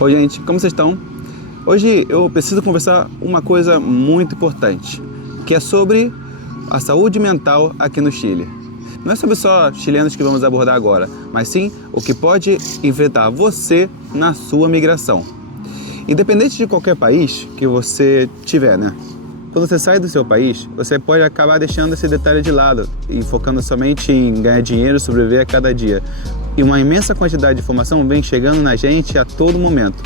Oi gente, como vocês estão? Hoje eu preciso conversar uma coisa muito importante, que é sobre a saúde mental aqui no Chile. Não é sobre só chilenos que vamos abordar agora, mas sim o que pode enfrentar você na sua migração. Independente de qualquer país que você tiver, né? Quando você sai do seu país, você pode acabar deixando esse detalhe de lado e focando somente em ganhar dinheiro e sobreviver a cada dia. E uma imensa quantidade de informação vem chegando na gente a todo momento.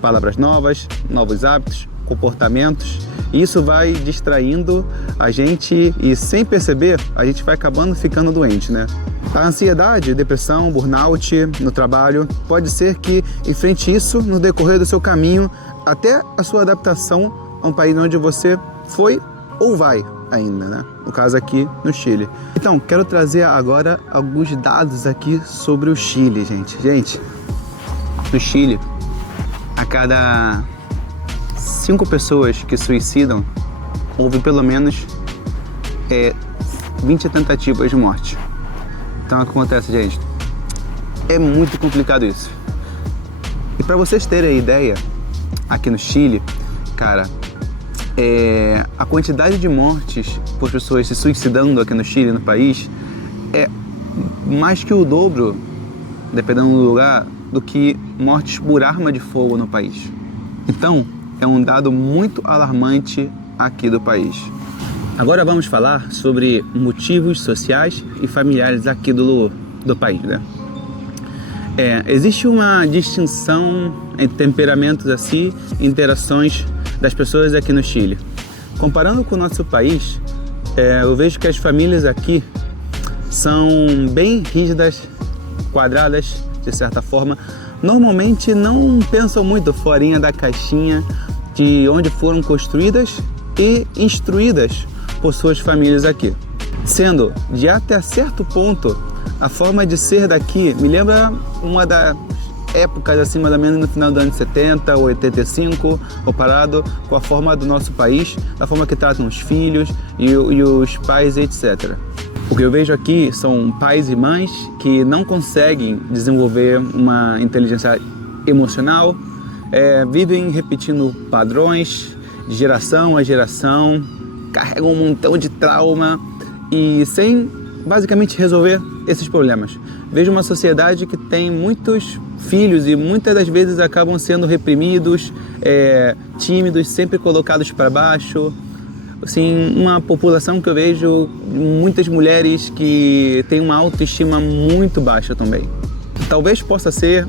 Palavras novas, novos hábitos, comportamentos. E isso vai distraindo a gente e, sem perceber, a gente vai acabando ficando doente, né? A ansiedade, depressão, burnout no trabalho, pode ser que enfrente isso no decorrer do seu caminho até a sua adaptação a um país onde você foi ou vai ainda, né? No caso aqui no Chile. Então, quero trazer agora alguns dados aqui sobre o Chile, gente. Gente, no Chile, a cada 5 pessoas que suicidam, houve pelo menos 20 tentativas de morte. Então, o que acontece, gente? É muito complicado isso. E para vocês terem a ideia, aqui no Chile, cara, a quantidade de mortes por pessoas se suicidando aqui no Chile, no país, é mais que o dobro, dependendo do lugar, do que mortes por arma de fogo no país. Então, é um dado muito alarmante aqui do país. Agora vamos falar sobre motivos sociais e familiares aqui do país, né? Existe uma distinção entre temperamentos assim e interações das pessoas aqui no Chile. Comparando com o nosso país, eu vejo que as famílias aqui são bem rígidas, quadradas, de certa forma. Normalmente não pensam muito fora da caixinha de onde foram construídas e instruídas por suas famílias aqui. Sendo, de até certo ponto, a forma de ser daqui me lembra uma das épocas assim, mais ou menos no final dos anos 70 ou 85, comparado com a forma do nosso país, da forma que tratam os filhos e os pais, etc. O que eu vejo aqui são pais e mães que não conseguem desenvolver uma inteligência emocional, vivem repetindo padrões de geração a geração, carregam um montão de trauma e sem basicamente resolver esses problemas. Vejo uma sociedade que tem muitos filhos e muitas das vezes acabam sendo reprimidos, tímidos, sempre colocados para baixo. Assim, uma população que eu vejo muitas mulheres que têm uma autoestima muito baixa também. Talvez possa ser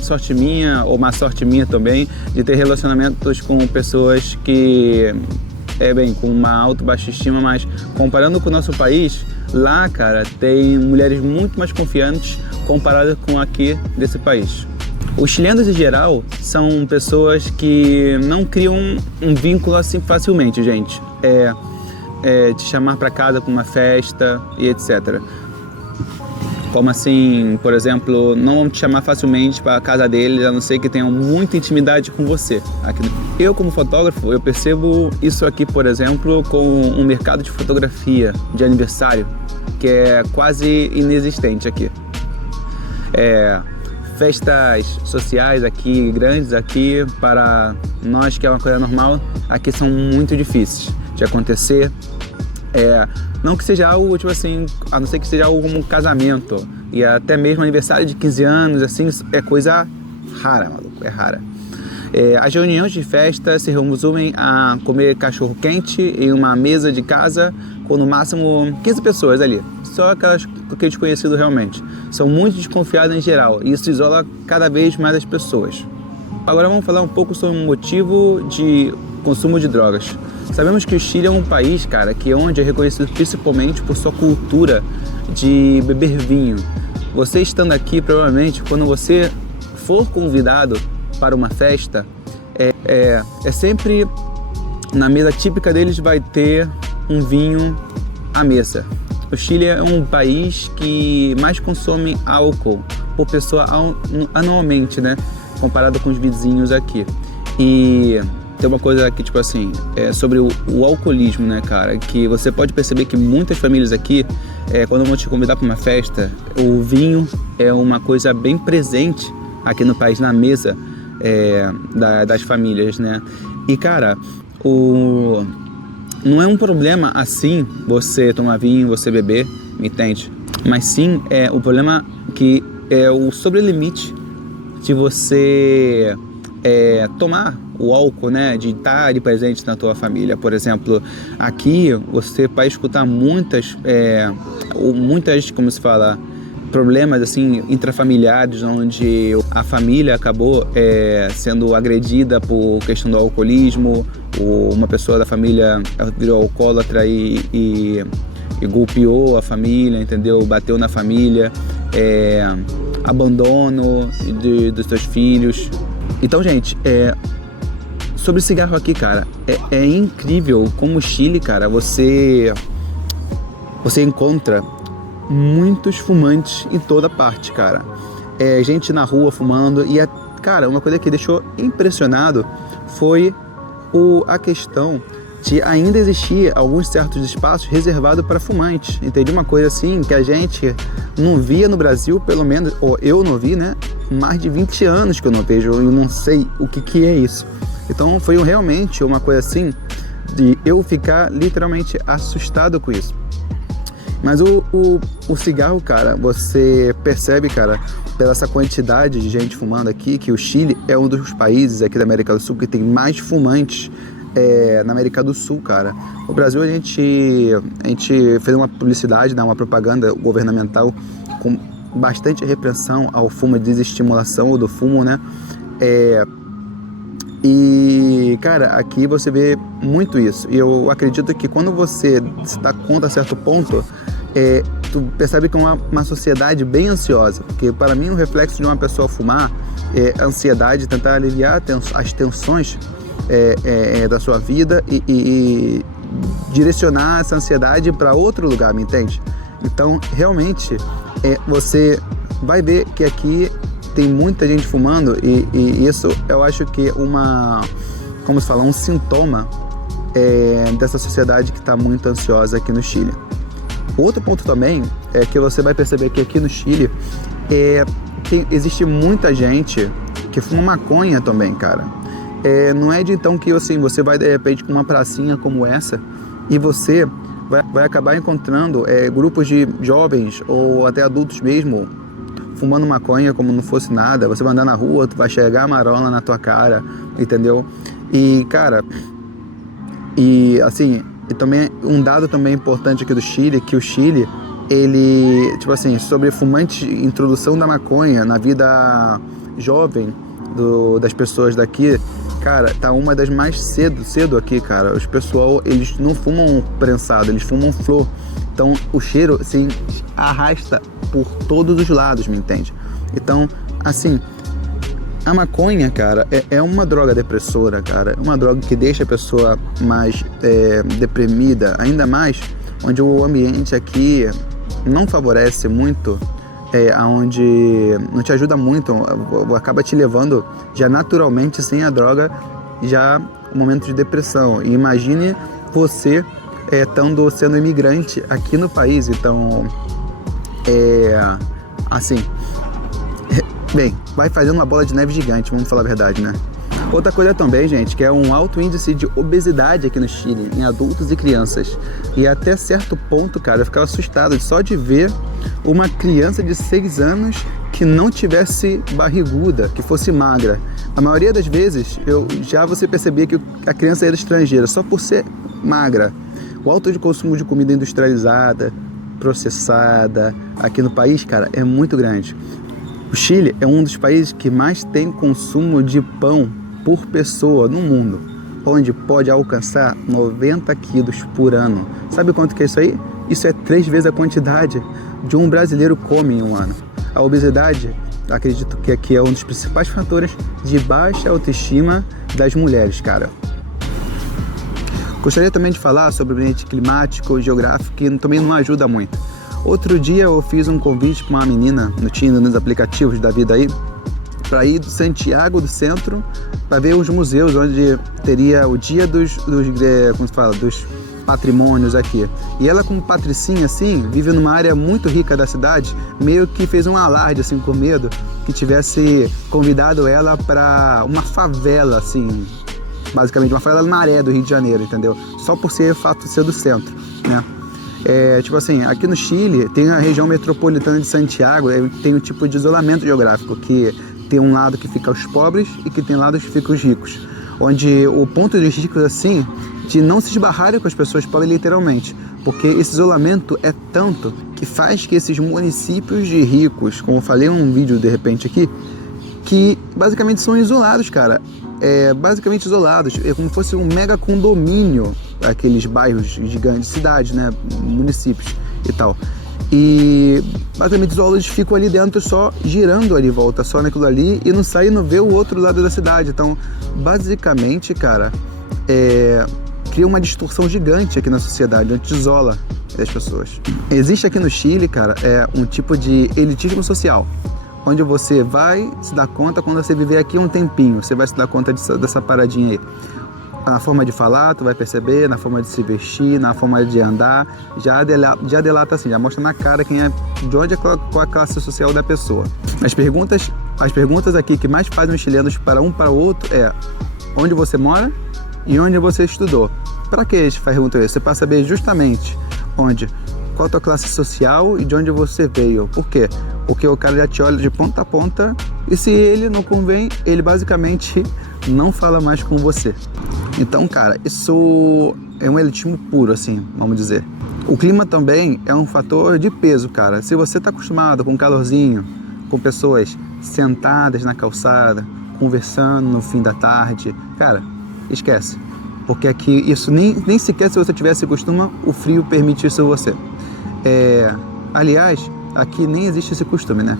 sorte minha ou má sorte minha também de ter relacionamentos com pessoas que com uma alta baixa estima, mas comparando com o nosso país, lá, cara, tem mulheres muito mais confiantes comparadas com aqui desse país. Os chilenos, em geral, são pessoas que não criam um vínculo assim facilmente, gente. Te chamar para casa para uma festa e etc. Como assim, por exemplo, não vão te chamar facilmente para a casa deles, a não ser que tenham muita intimidade com você. Eu, como fotógrafo, eu percebo isso aqui, por exemplo, com um mercado de fotografia de aniversário, que é quase inexistente aqui. Festas sociais aqui, grandes aqui, para nós que é uma coisa normal, aqui são muito difíceis de acontecer. Não que seja algo, tipo assim, a não ser que seja algo como um casamento e até mesmo aniversário de 15 anos, assim, é coisa rara, maluco, é rara. As reuniões de festa se resumem a comer cachorro quente em uma mesa de casa com no máximo 15 pessoas ali, só aqueles conhecidos realmente. São muito desconfiados em geral e isso isola cada vez mais as pessoas. Agora vamos falar um pouco sobre o motivo de consumo de drogas. Sabemos que o Chile é um país, cara, que onde é reconhecido principalmente por sua cultura de beber vinho. Você estando aqui, provavelmente, quando você for convidado para uma festa, sempre na mesa típica deles vai ter um vinho à mesa. O Chile é um país que mais consome álcool por pessoa anualmente, né? Comparado com os vizinhos aqui. E tem uma coisa aqui, tipo assim, sobre o alcoolismo, né, cara? Que você pode perceber que muitas famílias aqui, quando vão te convidar para uma festa, o vinho é uma coisa bem presente aqui no país, na mesa. das famílias, né? E, cara, não é um problema assim você tomar vinho, você beber, me entende? Mas sim o problema que é o sobrelimite de você tomar o álcool, né? De estar ali presente na tua família. Por exemplo, aqui você vai escutar muitas, como se fala, problemas assim intrafamiliares, onde a família acabou sendo agredida por questão do alcoolismo, uma pessoa da família virou alcoólatra e golpeou a família, entendeu? Bateu na família, abandono dos seus filhos. Então, gente, sobre cigarro aqui, cara, é incrível como o Chile, cara, você encontra muitos fumantes em toda parte, cara. Gente na rua fumando e, cara, uma coisa que deixou impressionado foi a questão de ainda existir alguns certos espaços reservados para fumantes. Entendi uma coisa assim que a gente não via no Brasil, pelo menos, ou eu não vi, né? Mais de 20 anos que eu não vejo, eu não sei o que é isso. Então foi realmente uma coisa assim de eu ficar literalmente assustado com isso. Mas o cigarro, cara, você percebe, cara, pela essa quantidade de gente fumando aqui, que o Chile é um dos países aqui da América do Sul que tem mais fumantes na América do Sul, cara. O Brasil, a gente fez uma publicidade, né, uma propaganda governamental com bastante repressão ao fumo, desestimulação do fumo, né? E, cara, aqui você vê muito isso. E eu acredito que quando você se dá conta a certo ponto, tu percebe que é uma sociedade bem ansiosa. Porque, para mim, o reflexo de uma pessoa fumar é a ansiedade, tentar aliviar as tensões da sua vida e direcionar essa ansiedade para outro lugar, me entende? Então, realmente, você vai ver que aqui tem muita gente fumando e isso eu acho que como se fala, um sintoma dessa sociedade que está muito ansiosa aqui no Chile. Outro ponto também é que você vai perceber que aqui no Chile existe muita gente que fuma maconha também, cara. Não é de então que assim, você vai de repente com uma pracinha como essa e você vai acabar encontrando grupos de jovens ou até adultos mesmo fumando maconha como não fosse nada. Você vai andar na rua, tu vai chegar a marola na tua cara, entendeu? E, cara, assim, e também um dado também importante aqui do Chile, que o Chile, ele, tipo assim, sobre fumante, introdução da maconha na vida jovem das pessoas daqui, cara, tá uma das mais cedo aqui, cara. Os pessoal, eles não fumam prensado, eles fumam flor. Então, o cheiro, assim, arrasta por todos os lados, me entende? Então, assim, a maconha, cara, é uma droga depressora, cara. É uma droga que deixa a pessoa mais deprimida, ainda mais onde o ambiente aqui não favorece muito, onde não te ajuda muito, acaba te levando já naturalmente, sem a droga, já um momento de depressão. E imagine você sendo imigrante aqui no país. Então, assim, bem, vai fazendo uma bola de neve gigante, vamos falar a verdade, né? Outra coisa também, gente, que é um alto índice de obesidade aqui no Chile, em adultos e crianças. E até certo ponto, cara, eu ficava assustado só de ver uma criança de 6 anos que não tivesse barriguda, que fosse magra. A maioria das vezes, você percebia que a criança era estrangeira, só por ser magra. O alto de consumo de comida industrializada, processada, aqui no país, cara, é muito grande. O Chile é um dos países que mais tem consumo de pão por pessoa no mundo, onde pode alcançar 90 quilos por ano. Sabe quanto que é isso aí? Isso é 3 vezes a quantidade de um brasileiro come em um ano. A obesidade, acredito que aqui é um dos principais fatores de baixa autoestima das mulheres, cara. Gostaria também de falar sobre o ambiente climático e geográfico, que também não ajuda muito. Outro dia eu fiz um convite para uma menina no Tinder, nos aplicativos da vida aí, para ir do Santiago do centro para ver os museus onde teria o dia dos patrimônios aqui. E ela, como patricinha assim, vive numa área muito rica da cidade, meio que fez um alarde assim com medo que tivesse convidado ela para uma favela, assim, basicamente uma favela na Maré do Rio de Janeiro, entendeu? Só por ser fato de ser do centro, né? Tipo assim, aqui no Chile tem a região metropolitana de Santiago, tem um tipo de isolamento geográfico, que tem um lado que fica os pobres e que tem lados que ficam os ricos, onde o ponto dos ricos, assim, de não se esbarrarem com as pessoas pobres literalmente, porque esse isolamento é tanto que faz que esses municípios de ricos, como eu falei em um vídeo de repente aqui, que basicamente são isolados, cara, basicamente isolados, é como se fosse um mega condomínio, aqueles bairros gigantes, cidades, né, municípios e tal. E basicamente os isolados ficam ali dentro só girando ali em volta, só naquilo ali, e não saem e não vê o outro lado da cidade. Então, basicamente, cara, cria uma distorção gigante aqui na sociedade, onde isola as pessoas. Existe aqui no Chile, cara, um tipo de elitismo social, onde você vai se dar conta quando você viver aqui um tempinho, você vai se dar conta dessa paradinha aí. Na forma de falar, tu vai perceber, na forma de se vestir, na forma de andar, já delata assim, já mostra na cara quem é, de onde qual a classe social da pessoa. As perguntas aqui que mais fazem os chilenos para um para o outro onde você mora e onde você estudou. Para que eles perguntam isso? É para saber justamente qual a tua classe social e de onde você veio. Por quê? Porque o cara já te olha de ponta a ponta e se ele não convém, ele basicamente não fala mais com você. Então, cara, isso é um elitismo puro, assim, vamos dizer. O clima também é um fator de peso, cara. Se você tá acostumado com calorzinho, com pessoas sentadas na calçada, conversando no fim da tarde, cara, esquece. Porque aqui isso nem sequer, se você tivesse costume, o frio permite isso a você. Aliás, aqui nem existe esse costume, né?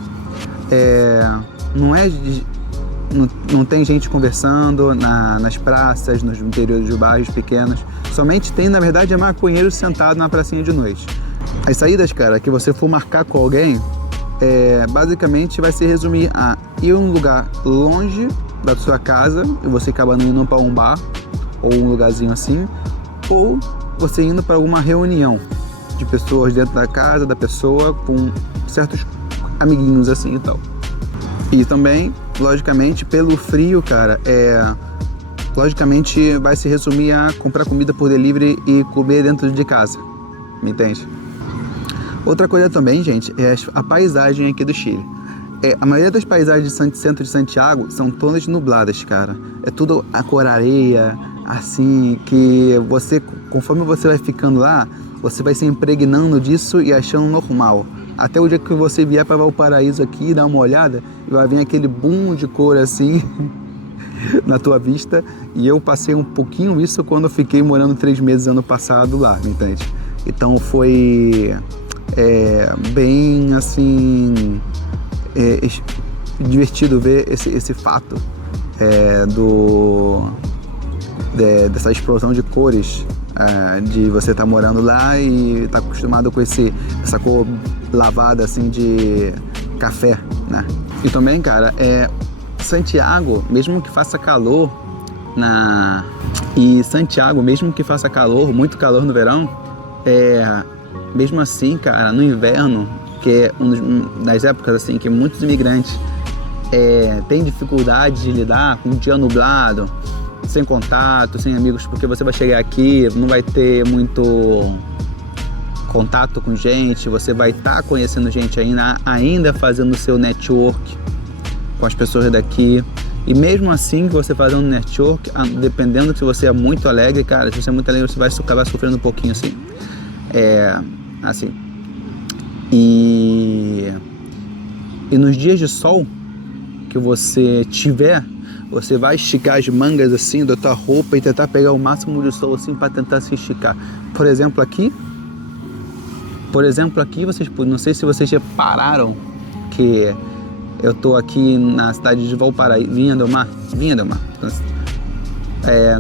Não tem gente conversando nas praças, nos interiores de bairros pequenos. Somente tem, na verdade, maconheiro sentado na pracinha de noite. As saídas, cara, que você for marcar com alguém, basicamente vai se resumir a ir a um lugar longe da sua casa e você acaba indo para um bar ou um lugarzinho assim, ou você indo para alguma reunião de pessoas dentro da casa da pessoa com certos amiguinhos assim e tal. E também, logicamente, pelo frio, cara, logicamente vai se resumir a comprar comida por delivery e comer dentro de casa, me entende? Outra coisa também, gente, é a paisagem aqui do Chile. A maioria das paisagens do centro de Santiago são todas nubladas, cara. É tudo a cor areia, assim, que você, conforme você vai ficando lá, você vai se impregnando disso e achando normal. Até o dia que você vier para Valparaíso aqui e dar uma olhada, vai vir aquele boom de cor assim na tua vista. E eu passei um pouquinho isso quando eu fiquei morando 3 meses ano passado lá, me entende? Então foi bem assim divertido ver esse fato dessa explosão de cores, de você estar morando lá e estar acostumado com essa cor lavada assim de café, né? E também, cara, Santiago, mesmo que faça calor muito calor no verão, mesmo assim, cara, no inverno, que é uma das épocas assim que muitos imigrantes têm dificuldade de lidar com um dia nublado, sem contato, sem amigos, porque você vai chegar aqui, não vai ter muito contato com gente, você vai estar conhecendo gente ainda fazendo o seu network com as pessoas daqui. E mesmo assim, que você fazendo network, dependendo se você é muito alegre, cara, se você é muito alegre, você vai acabar sofrendo um pouquinho assim. E nos dias de sol que você tiver, você vai esticar as mangas assim da tua roupa e tentar pegar o máximo de sol assim para tentar se esticar. Por exemplo, aqui vocês, não sei se vocês repararam que eu tô aqui na cidade de Valparaíso, Vinha del Mar.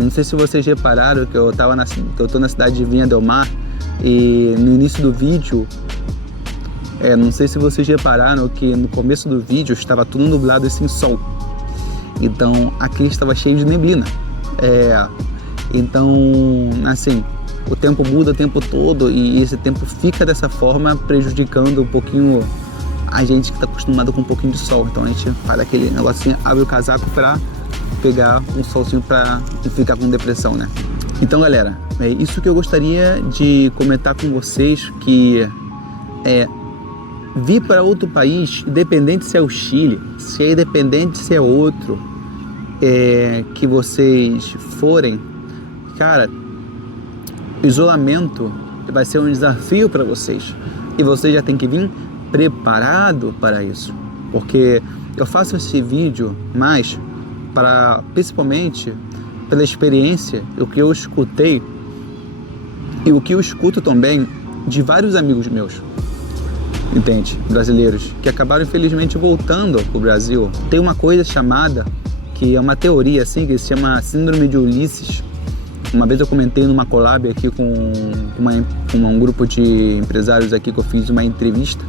Não sei se vocês repararam que eu tô na cidade de Vinha del Mar e no início do vídeo, não sei se vocês repararam que no começo do vídeo estava tudo nublado e sem sol. Então aqui estava cheio de neblina. Então, assim, o tempo muda o tempo todo e esse tempo fica dessa forma, prejudicando um pouquinho a gente que tá acostumado com um pouquinho de sol. Então a gente faz aquele negocinho, abre o casaco pra pegar um solzinho pra não ficar com depressão, né? Então, galera, é isso que eu gostaria de comentar com vocês, que vir para outro país, independente se é o Chile, se é independente se é outro, que vocês forem, cara, isolamento vai ser um desafio para vocês. E você já tem que vir preparado para isso. Porque eu faço esse vídeo mais principalmente pela experiência, o que eu escutei e o que eu escuto também de vários amigos meus, entende? Brasileiros, que acabaram infelizmente voltando pro Brasil. Tem uma coisa chamada, que é uma teoria assim, que se chama Síndrome de Ulisses. Uma vez eu comentei numa collab aqui com um grupo de empresários aqui, que eu fiz uma entrevista,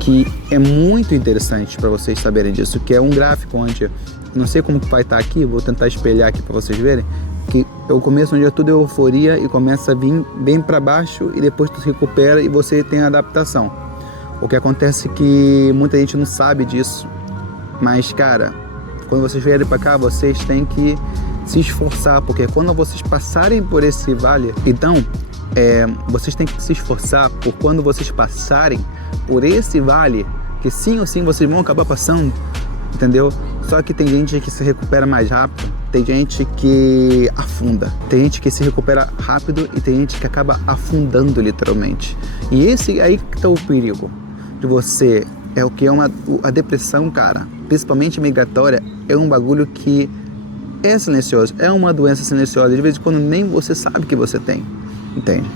que é muito interessante para vocês saberem disso, que é um gráfico onde, não sei como que vai estar aqui, vou tentar espelhar aqui para vocês verem, que eu começo onde é tudo euforia e começa a vir bem para baixo e depois tu se recupera e você tem a adaptação. O que acontece é que muita gente não sabe disso, mas cara, quando vocês vierem para cá, vocês têm que se esforçar, porque quando vocês passarem por esse vale, então vocês têm que se esforçar por quando vocês passarem por esse vale, que sim ou sim vocês vão acabar passando, entendeu? Só que tem gente que se recupera mais rápido, tem gente que afunda, tem gente que se recupera rápido e tem gente que acaba afundando literalmente. E esse aí que tá o perigo de você, é o que é a depressão, cara, principalmente migratória, é um bagulho que é silencioso, é uma doença silenciosa, de vez em quando nem você sabe que você tem, entende?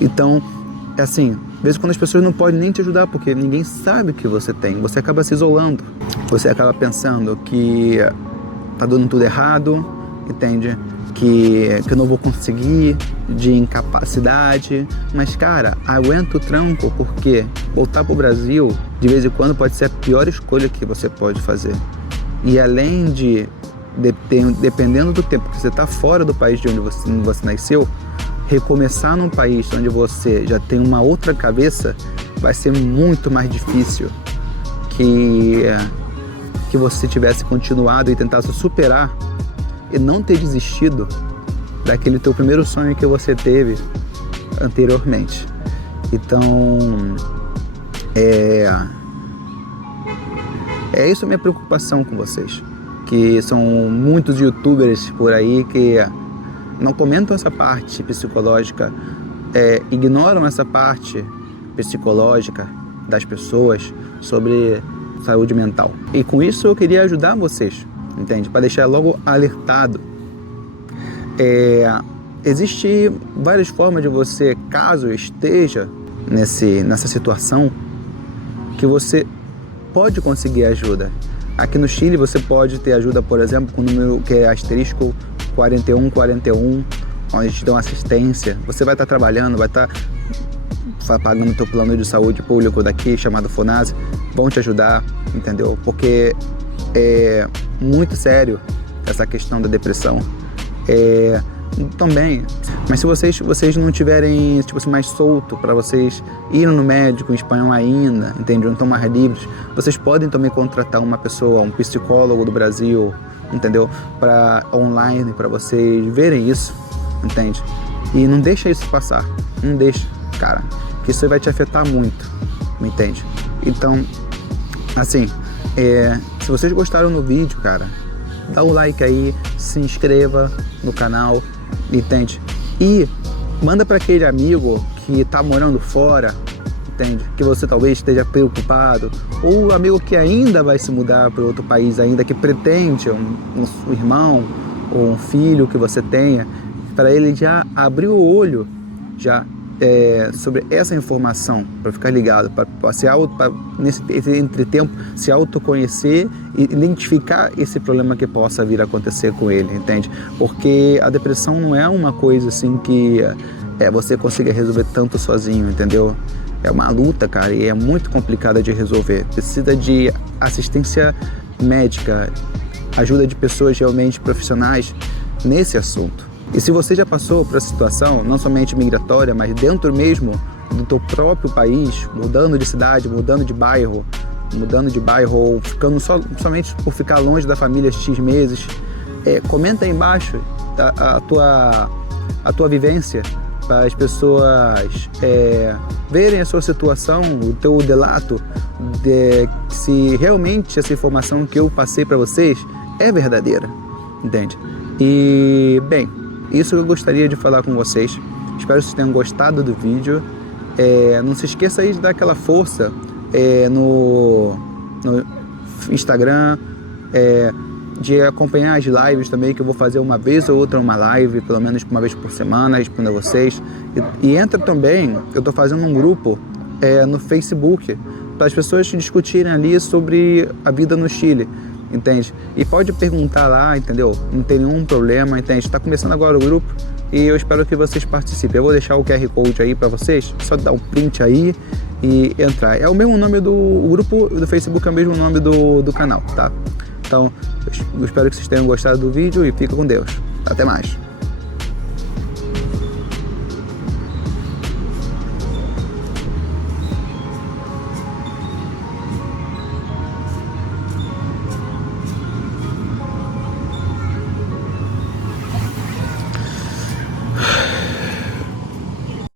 Então, é assim, de vez em quando as pessoas não podem nem te ajudar, porque ninguém sabe que você tem, você acaba se isolando, você acaba pensando que tá dando tudo errado, entende? Que eu não vou conseguir, de incapacidade, mas cara, aguenta o tranco, porque voltar pro Brasil, de vez em quando, pode ser a pior escolha que você pode fazer. E além de, dependendo do tempo que você está fora do país de onde você nasceu, recomeçar num país onde você já tem uma outra cabeça vai ser muito mais difícil que você tivesse continuado e tentasse superar e não ter desistido daquele teu primeiro sonho que você teve anteriormente. Então, é isso a minha preocupação com vocês, que são muitos youtubers por aí que não comentam essa parte psicológica, ignoram essa parte psicológica das pessoas sobre saúde mental. E com isso eu queria ajudar vocês, entende? Para deixar logo alertado. Existe várias formas de você, caso esteja nessa situação, que você pode conseguir ajuda. Aqui no Chile você pode ter ajuda, por exemplo, com o número que é asterisco 4141, onde te dão assistência. Você vai estar trabalhando, vai estar pagando o teu plano de saúde público daqui, chamado FONASA, vão te ajudar, entendeu? Porque é muito sério essa questão da depressão. Também, mas se vocês não tiverem, tipo assim, mais solto para vocês irem no médico em espanhol ainda, entende? Não estão mais livres, vocês podem também contratar uma pessoa, um psicólogo do Brasil, entendeu? Para online, para vocês verem isso, entende? E não deixa isso passar, não deixa, cara, que isso vai te afetar muito, me entende? Então, assim, se vocês gostaram do vídeo, cara, dá o like aí, se inscreva no canal, entende? E manda para aquele amigo que tá morando fora, entende? Que você talvez esteja preocupado, ou o amigo que ainda vai se mudar para outro país ainda, que pretende um irmão ou um filho que você tenha, para ele já abrir o olho já sobre essa informação, para ficar ligado, para nesse entretempo se autoconhecer e identificar esse problema que possa vir a acontecer com ele, entende? Porque a depressão não é uma coisa assim que você consiga resolver tanto sozinho, entendeu? É uma luta, cara, e é muito complicada de resolver. Precisa de assistência médica, ajuda de pessoas realmente profissionais nesse assunto. E se você já passou por essa situação, não somente migratória, mas dentro mesmo do teu próprio país, mudando de cidade, mudando de bairro, mudando de bairro ou ficando somente por ficar longe da família X meses, comenta aí embaixo a tua vivência, para as pessoas verem a sua situação, o teu relato, se realmente essa informação que eu passei para vocês é verdadeira, entende? E, bem, isso que eu gostaria de falar com vocês. Espero que vocês tenham gostado do vídeo. Não se esqueça aí de dar aquela força no Instagram, de acompanhar as lives também, que eu vou fazer uma vez ou outra uma live, pelo menos uma vez por semana, responder a vocês. E entra também, eu estou fazendo um grupo no Facebook, para as pessoas discutirem ali sobre a vida no Chile, entende? E pode perguntar lá, entendeu? Não tem nenhum problema, entende? Está começando agora o grupo e eu espero que vocês participem. Eu vou deixar o QR Code aí para vocês, só dar um print aí e entrar. É o mesmo nome o grupo do Facebook, é o mesmo nome do canal, tá? Então, eu espero que vocês tenham gostado do vídeo e fica com Deus. Até mais!